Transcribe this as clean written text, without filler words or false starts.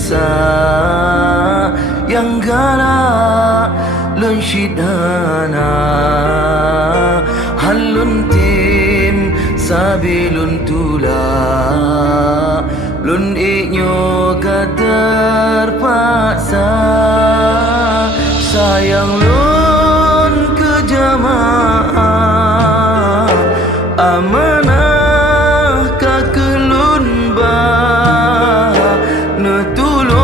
sa yang galak lun syidana halun tim sabilun tula lun inyo terpaksa sayang lun ke jamaah amanah ka kelun bah netulung